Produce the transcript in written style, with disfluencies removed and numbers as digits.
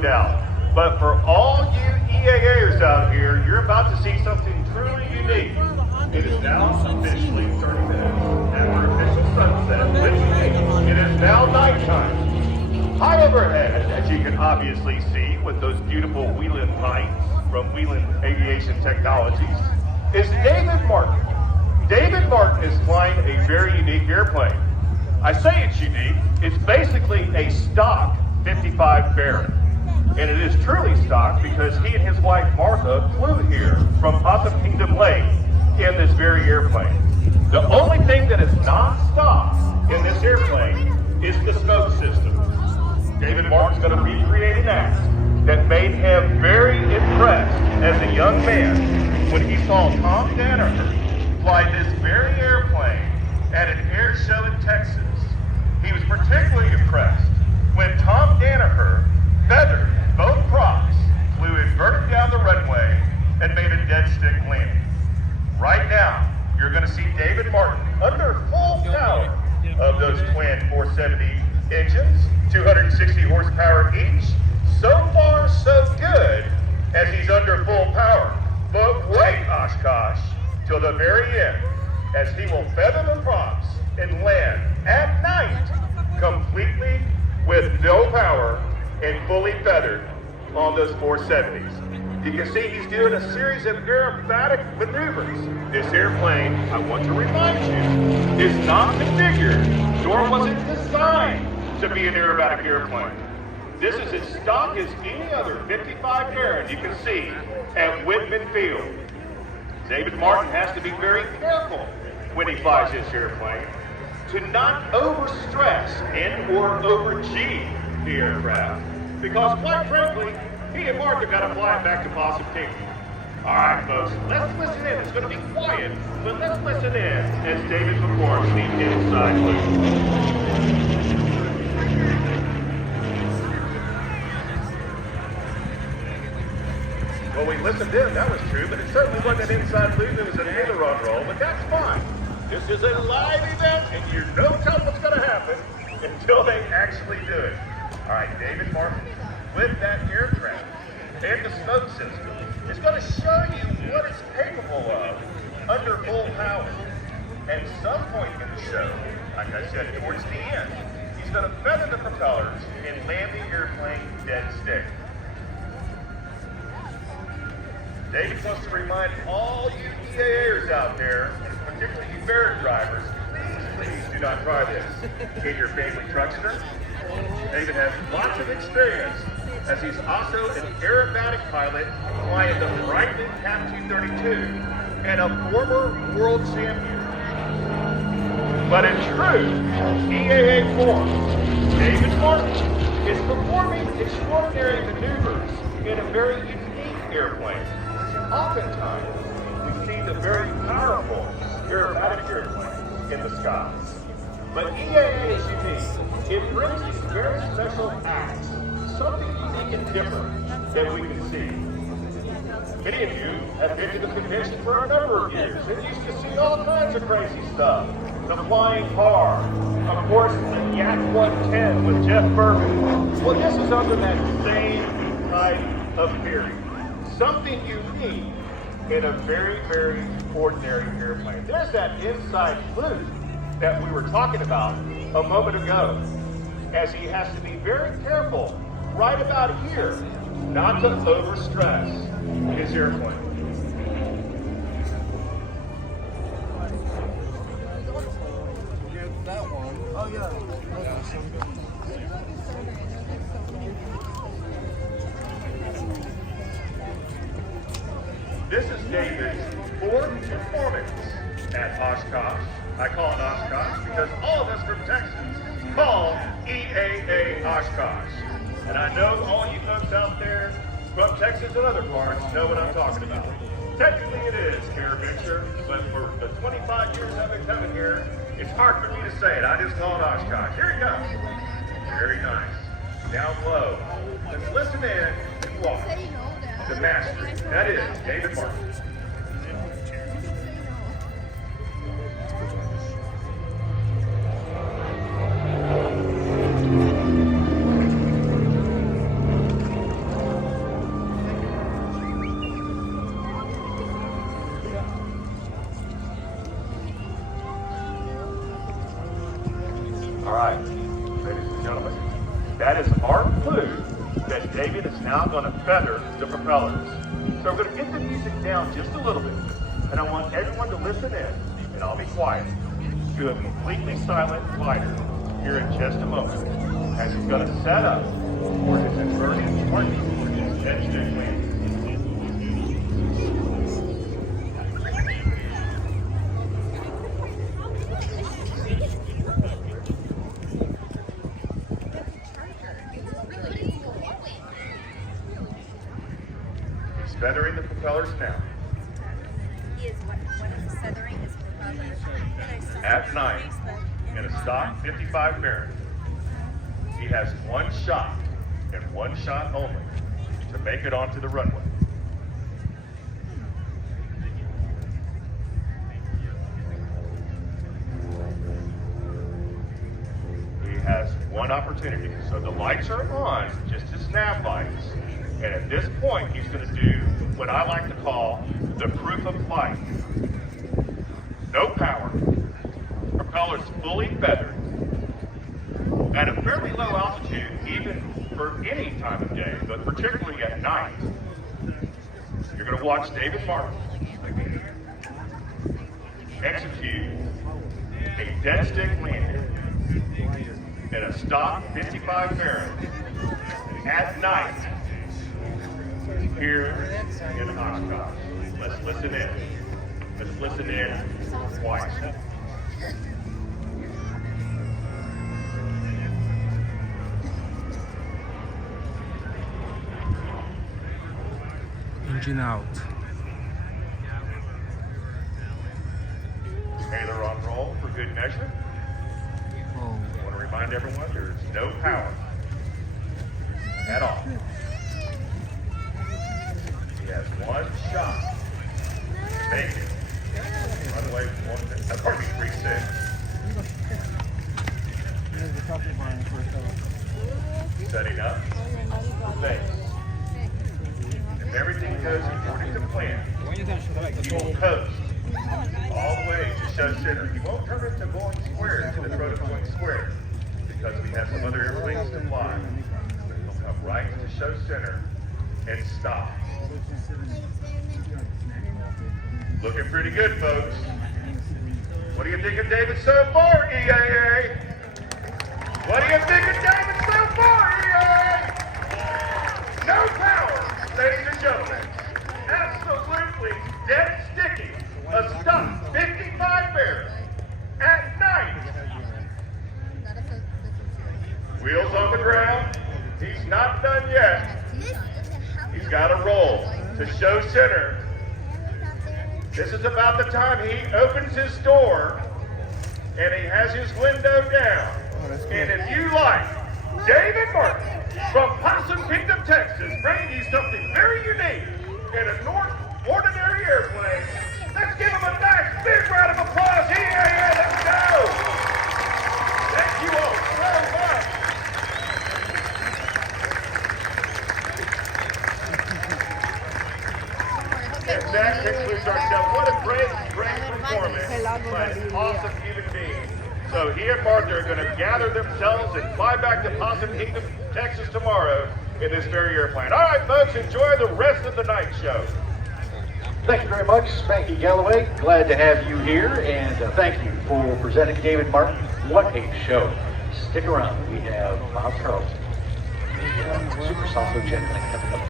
no doubt. But for all you EAAers out here, you're about to see something truly unique. It is now officially 30 minutes after official sunset, which means it is now nighttime. High overhead, as you can obviously see with those beautiful Wheeland lights from Wheeland Aviation Technologies, is David Martin. David Martin is flying a very unique airplane. I say it's unique. It's basically a stock 55 Baron. And it is truly stock because he and his wife Martha flew here from Possum Kingdom Lake in this very airplane. The only thing that is not stock in this airplane is the smoke system. David Martin's going to recreate an act that made him very impressed as a young man when he saw Tom Danaher fly this very airplane at an air show in Texas. He was particularly impressed when Tom Danaher feathered both props, flew inverted down the runway, and made a dead stick landing. Right now, you're going to see David Martin under full power of those twin 470 engines, 260 horsepower each. So far, so good, as he's under full power. But wait, Oshkosh, till the very end, as he will feather the props and land at night, completely with no power and fully feathered on those 470s. You can see he's doing a series of aerobatic maneuvers. This airplane, I want to remind you, is not configured, nor was it designed to be an aerobatic airplane. This is as stock as any other 55 Baron you can see at Whitman Field. David Martin has to be very careful when he flies this airplane to not overstress and or over-G the aircraft, because quite frankly, he and Martha got to fly it back to Possum Kingdom. All right, folks, let's listen in. It's going to be quiet, but let's listen in as David performs the inside loop. Well, we listened in, that was true, but it certainly wasn't an inside loop. It was an aileron roll, but that's fine. This is a live event, and you don't tell what's going to happen until they actually do it. All right, David Martin, with that aircraft and the smoke system, is going to show you what it's capable of under full power. At some point in the show, like I said, towards the end, he's going to feather the propellers and land the airplane dead stick. David wants to remind all you EAAers out there, and particularly you Baron drivers, please do not try this in your family truckster. David has lots of experience, as he's also an aerobatic pilot flying the Breitling Cap 232 and a former world champion. But in true EAA form, David Martin is performing extraordinary maneuvers in a very unique airplane. Oftentimes, we see the very powerful aerobatic airplanes in the skies. But EAA is unique. It brings these very special acts, something unique and different that we can see. Many of you have been to the convention for a number of years and used to see all kinds of crazy stuff. The flying car, of course, the Yak 110 with Jeff Bergen. Well, this is under that same type of theory. Something unique in a very, very ordinary airplane. There's that inside loop that we were talking about a moment ago, as he has to be very careful right about here not to overstress his airplane. That one. Oh yeah. This is David's fourth performance at Oshkosh. I call it Oshkosh because all of us from Texas call EAA Oshkosh. And I know all you folks out there from Texas and other parts know what I'm talking about. Technically it is AirVenture, but for the 25 years I've been coming here, it's hard for me to say it. I just call it Oshkosh. Here it goes. Very nice. Down low. Let's listen in and watch the mastery. That is David Martin. That is our clue that David is now going to feather the propellers. So we're going to get the music down just a little bit, and I want everyone to listen in, and I'll be quiet, to a completely silent glider here in just a moment, as he's going to set up for his inverted parking for his head-stick landing. Feathering the propellers now. He is what is feathering his propellers. At 9, in a stock 55 bearing. He has one shot, and one shot only, to make it onto the runway. He has one opportunity. So the lights are on, just his nav lights. And at this point, he's going to do what I like to call the proof of flight. No power, propellers fully feathered, at a fairly low altitude, even for any time of day, but particularly at night. You're going to watch David Martin execute a dead stick landing in a stock 55 bearing at night here in Oshkosh. Let's listen in. Let's listen in twice. Engine out. Taylor on roll for good measure. Oh. I want to remind everyone there's no power at all. He has one shot. Make it. Runway 36. Setting up. Base. If everything goes according to plan, he will coast all the way to show center. He won't turn into going square to the throat of going square because we have some other airplanes to fly. He'll come right to show center and stop. Looking pretty good, folks. What do you think of David so far, EAA? What do you think of David so far, EAA? No power, ladies and gentlemen. Absolutely dead sticky. A stock 55 bearing at night. Wheels on the ground. He's not done yet. He's got to roll to show center. This is about the time he opens his door and he has his window down. And if you like, David Martin from Possum Kingdom, Texas, bringing you something very unique in a ordinary airplane. Let's give him a nice big round of applause. Yeah, let's go. Thank you all so much. And that concludes our show. What a great performance by an awesome human being. So he and Martha are going to gather themselves and fly back to Possum Kingdom, Texas tomorrow in this very airplane. All right, folks, enjoy the rest of the night show. Thank you very much, Spanky Galloway. Glad to have you here, and thank you for presenting David Martin. What a show. Stick around. We have Bob Carlson, the Super Salso Jet coming up.